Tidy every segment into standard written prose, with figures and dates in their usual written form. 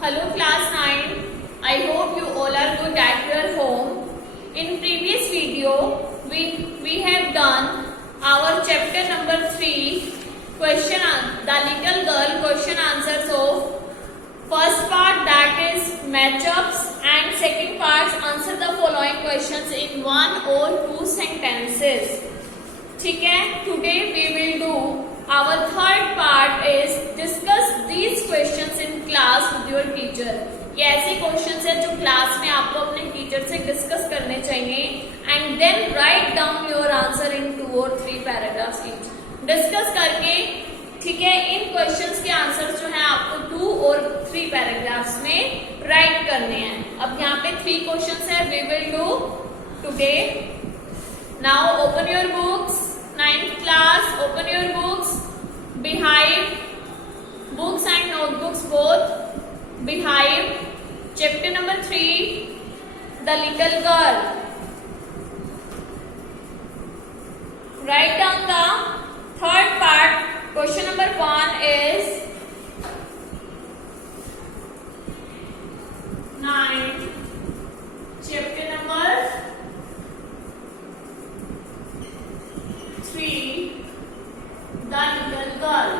Hello class 9. I hope you all are good at your home. In previous video, we have done our chapter number 3, the little girl question answers of first part, that is matchups, and second part answer the following questions in one or two sentences. ठीक है? Today we will do our third part is discuss these questions in class with your teacher. ये ऐसे questions है जो class में आपको अपने teacher से डिस्कस करने चाहिए and then write down your answer in 2 or 3 paragraphs each. Discuss करके, ठीक है, इन क्वेश्चंस के आंसर जो है आपको 2 or 3 पैराग्राफ्स में राइट करने हैं. अब यहाँ पे 3 क्वेश्चंस है we will do today. Now open your books. 9th class, open your books. Behind books and notebooks both. Behind chapter number 3, the little girl. Write down the third part. Question number 1 is 9 chapter number 3, the little girl.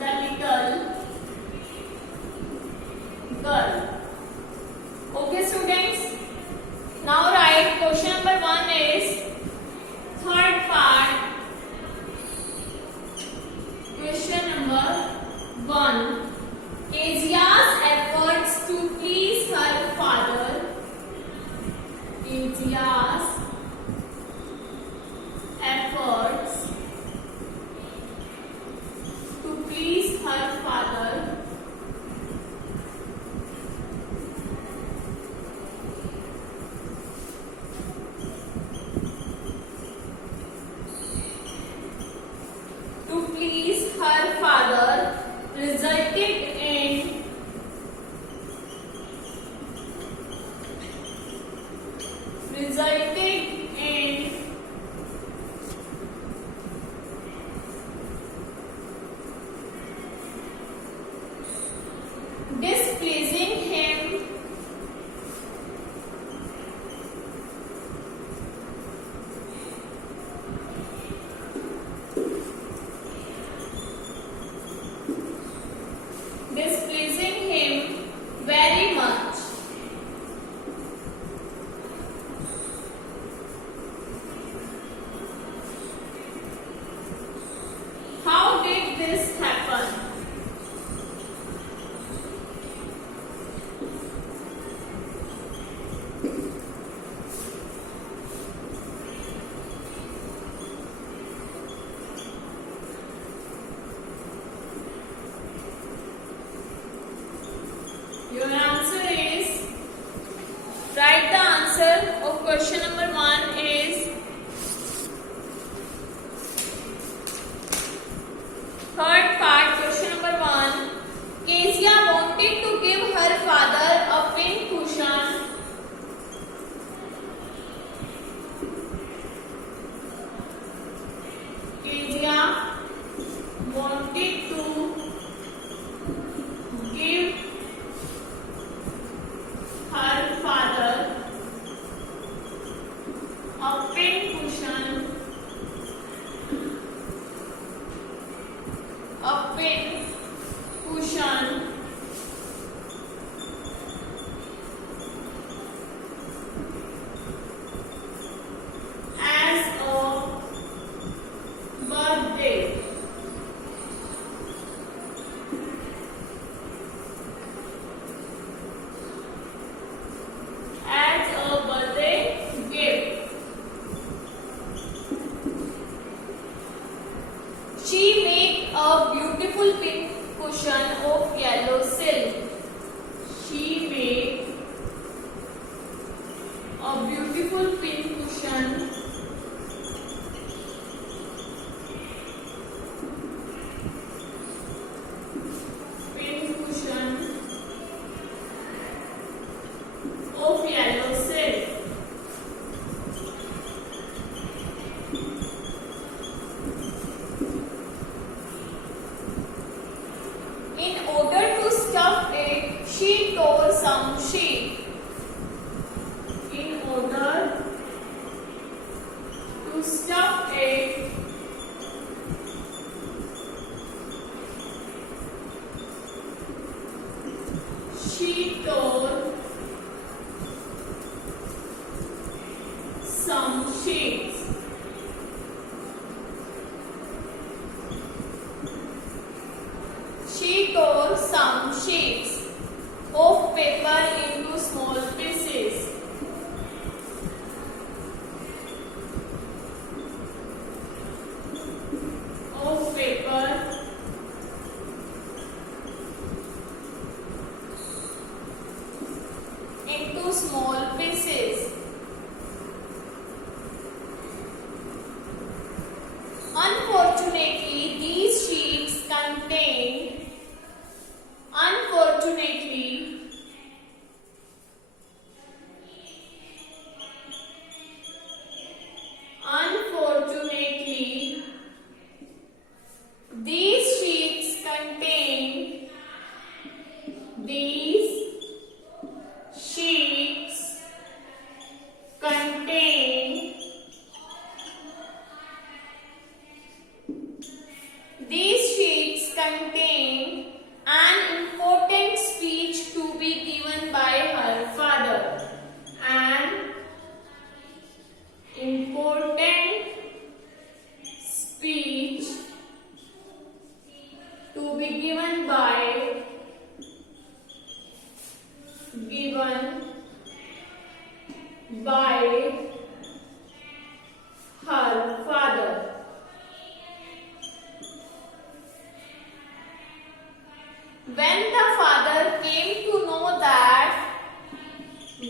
The little girl. Okay students, now write question number 1 is third part. Question number 1. Kezia's efforts to please her father. Kezia's efforts to please her father resulted in displeasing him very much. How did this happen? Your answer is, write the answer of question number 1 is third part, question number 1. Kezia wanted to give her father a pin cushion. Kezia wanted to give her father a pin cushion. A pin cushion as a birthday. She made a beautiful pink cushion of yellow silk. She made a beautiful pink cushion of yellow silk. In order to stuff it, she tore some sheep. In order to stuff it, she tore some sheets. She tore some sheets of paper into small pieces. Of paper into small pieces. Unfortunately, these sheets contain Unfortunately, these sheets contain These sheets contain an important speech to be given by her father. An important speech to be given by her father. When the father came to know that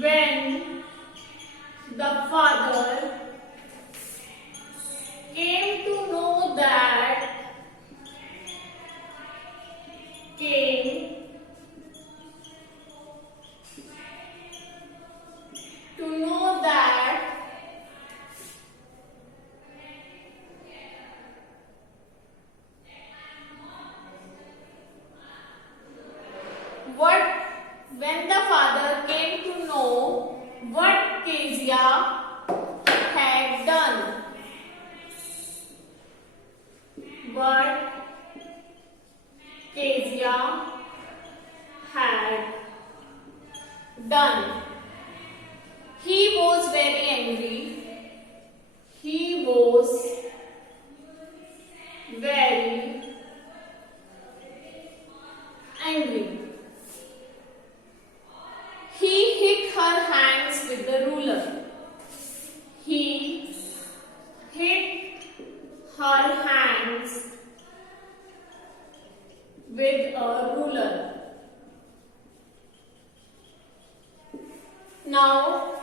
when the father came to know what Kezia had done. What Kezia had done. He was very angry. He was very angry. He hit her hands with the ruler. He hit her hands with a ruler. Now,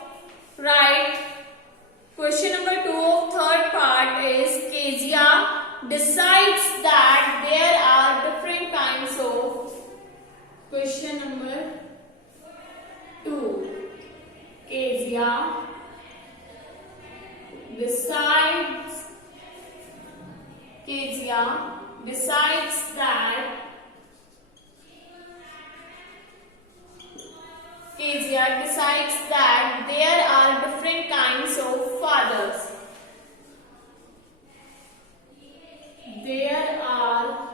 write question number 2 of third part is Kezia decides that there are different kinds of. Question number 2. Kezia decides that there are different kinds of fathers. There are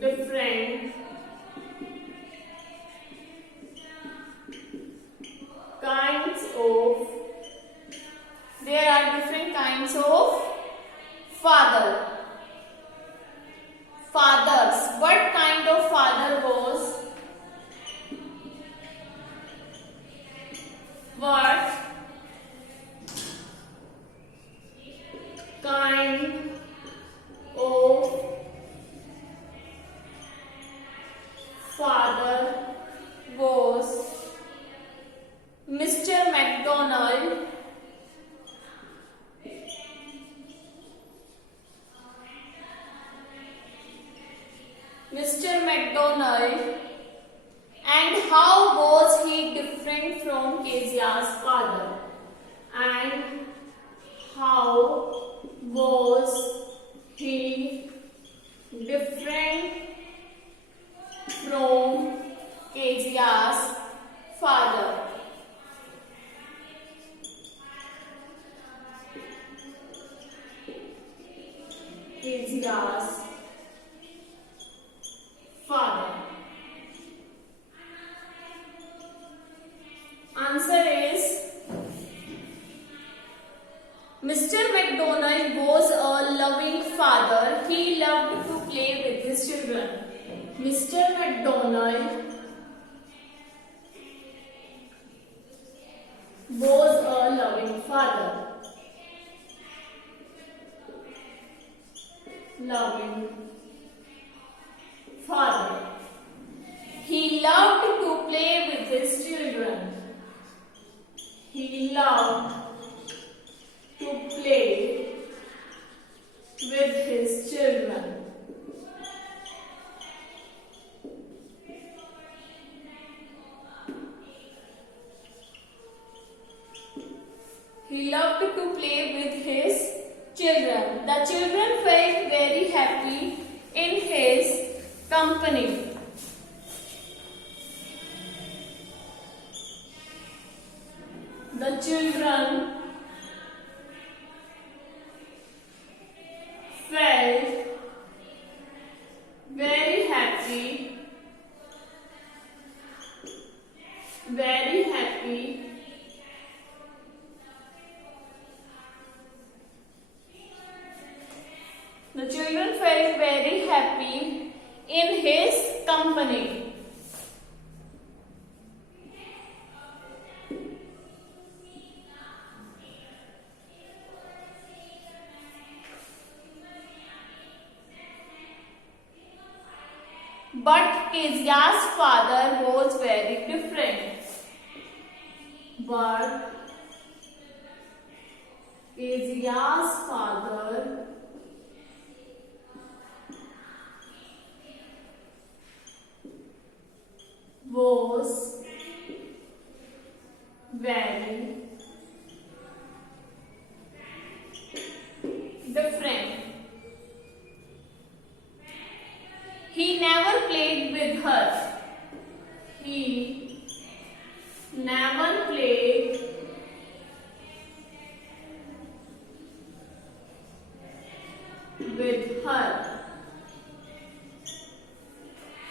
different kinds of fathers. What kind of father was? What kind of father was Mr. MacDonald? Mr. MacDonald, and how was he different from Kezia's father? And how was he different from Kezia's father. Kezia's father. Answer is Mr. McDonald was a loving father. He loved to play with his children. Mr. McDonald was a loving father. Loving father. He loved to play with his children. He loved to play with his children. He loved to play with his children. The children felt very happy in his company. The children felt very happy, very happy The children felt very happy in his company. But Kezia's father was very different. But Kezia's father was very different. He never played with her. He never played with her.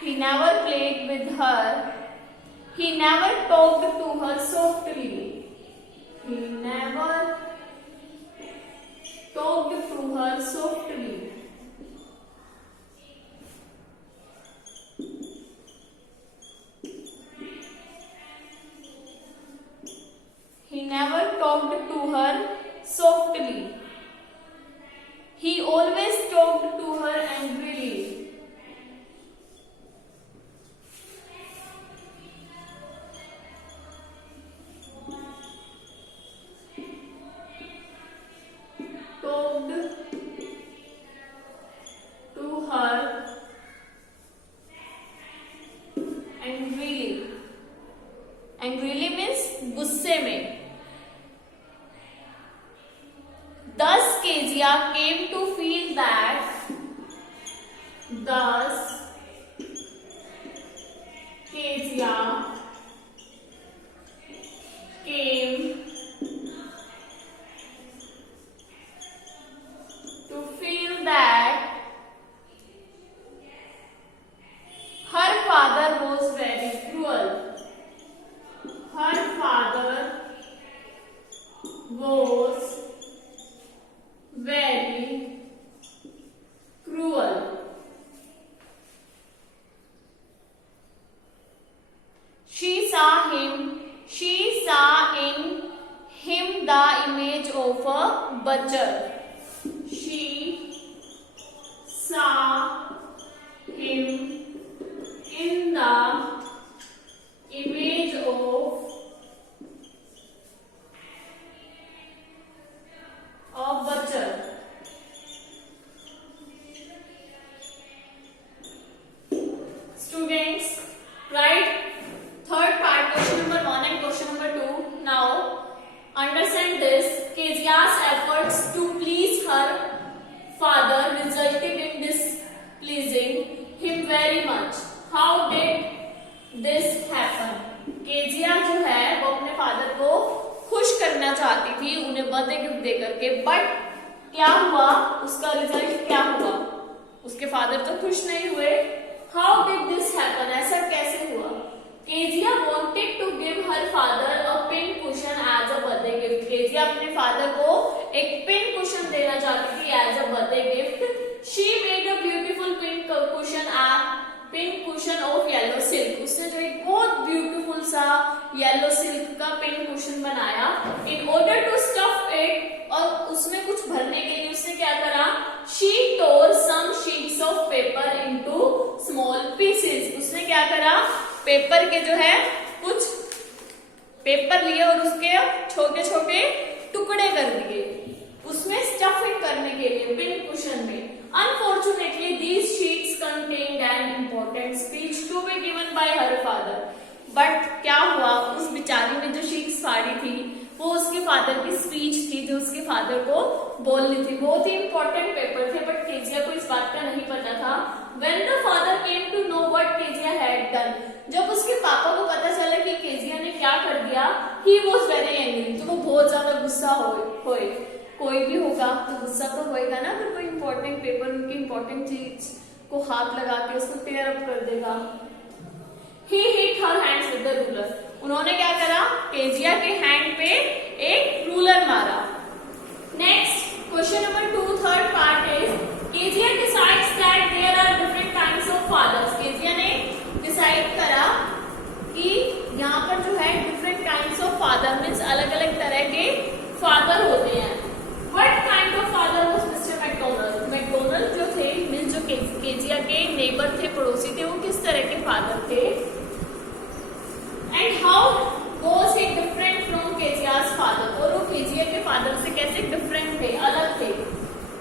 He never played with her. He never talked to her softly. He never talked to her softly. He never talked to her softly. He always talked to her angrily. Talked to her angrily. Angrily means गुस्से में. Thus Kezia came to feel that. Thus Kezia came to feel that her father was very cruel. Her father was very cruel. She saw in him the image of a butcher. She saw him in the image of a butcher. Students, write third part question number 1 and question number 2. Now, understand this. Kezia's efforts to क्या हुआ, उसका result क्या हुआ? उसके father तो खुश नहीं हुए। हाउ डिड दिस हैपन, ऐसा कैसे हुआ? Kezia wanted to give her father a pin cushion as a birthday gift. Kezia अपने फादर को एक पिन कुशन देना चाहती थी as a birthday gift. She made a beautiful pin cushion of yellow silk. उसने जो एक बहुत ब्यूटीफुल सा येलो सिल्क का पिन कुशन बनाया। In order to stuff it, और उसमें कुछ भरने के लिए उसने क्या करा, she tore some sheets of paper into small pieces. उसने क्या करा, पेपर के जो है कुछ पेपर लिए और उसके छोटे छोटे टुकड़े कर दिए उसमें स्टफिंग करने के लिए पिन कुशन में। Unfortunately, these sheets contained an important speech to be given by her father. But क्या हुआ, उस बिचारी ने जो शीट्स फाड़ी थी वो उसके फादर की स्पीच थी जो उसके फादर को बोलनी थी। बहुत ही इंपॉर्टेंट पेपर थे, बट केजिया को इस बात का नहीं पता था। When the father came to know what Kezia had done, जब उसके पापा को पता चला कि केजिया ने क्या कर दिया, he was very angry, तो वो बहुत ज्यादा गुस्सा हुए। कोई भी होगा तो गुस्सा तो होएगा ना, अगर कोई इंपॉर्टेंट पेपर, उनकी इंपॉर्टेंट चीज को हाथ लगा के उसको टेयर अप कर देगा। He hit her hands with the ruler. उन्होंने क्या करा, केजिया के हैंड पे एक रूलर मारा। Next question number 2, third part is Kezia decides that there are different kinds of fathers. Kezia ने डिसाइड करा कि यहाँ पर जो है different kinds of father means अलग अलग तरह के फादर होते हैं। What kind of father was Mr. McDonald? McDonald जो थे मीन्स जो केजिया के नेबर थे, पड़ोसी थे, वो किस तरह के फादर थे? And how was he different from Kezia's father? और वो केजिया के फादर से कैसे डिफरेंट थे, अलग थे?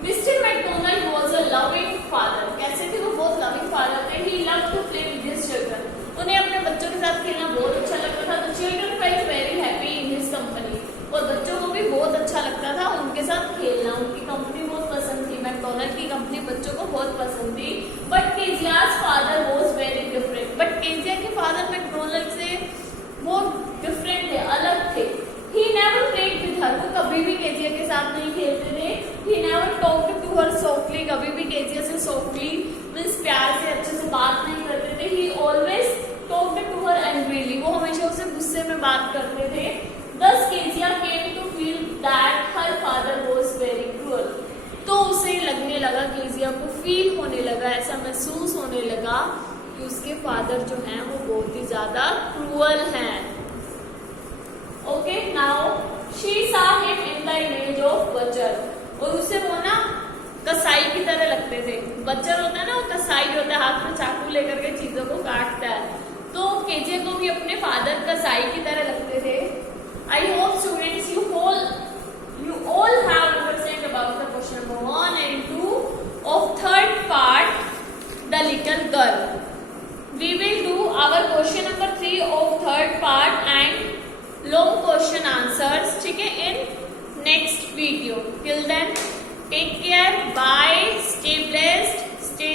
Mr. McDonald was a loving father. कैसे थे वो? बहुत लविंग फादर थे। He loved to play with his children. उन्हें अपने बच्चों के साथ खेलना बहुत अच्छा लगता था। The children felt very happy in his company. और बच्चों को भी बहुत अच्छा लगता था उनके साथ खेलना। उनकी कंपनी बहुत पसंद थी, मैकडोनल्ड की कंपनी बच्चों को बहुत पसंद थी। But Kezia's father was very different. But Kezia के फादर मैकडोनल्ड से बहुत डिफरेंट थे, अलग थे। He never played with her. वो कभी भी केजिया के साथ नहीं खेलते थे। He never talked to her softly. कभी भी केजिया से softly मीन्स प्यार से अच्छे से बात नहीं करते थे। He always talked to her angrily. वो हमेशा उसे गुस्से में बात करते थे। Thus Kezia came to feel that her father was very cruel. तो उसे लगने लगा, केजिया को फील होने लगा, ऐसा महसूस होने लगा कि उसके फादर जो हैं वो बहुत ही ज्यादा क्रूअल हैं। Okay, now she saw him in the image of butcher. और उसे वो ना कसाई की तरह लगते थे। बच्चर होता है ना, वो कसाई होता है, हाथ में चाकू लेकर के चीजों को काटता है। तो केजिया को भी अपने फादर कसाई की तरह लगते थे। I hope students you all have understand about the question number 1 and 2 of third part, the little girl. We will do our question number 3 of third part and long question answers, ठीक है, in next video. Till then, take care, bye, stay blessed, stay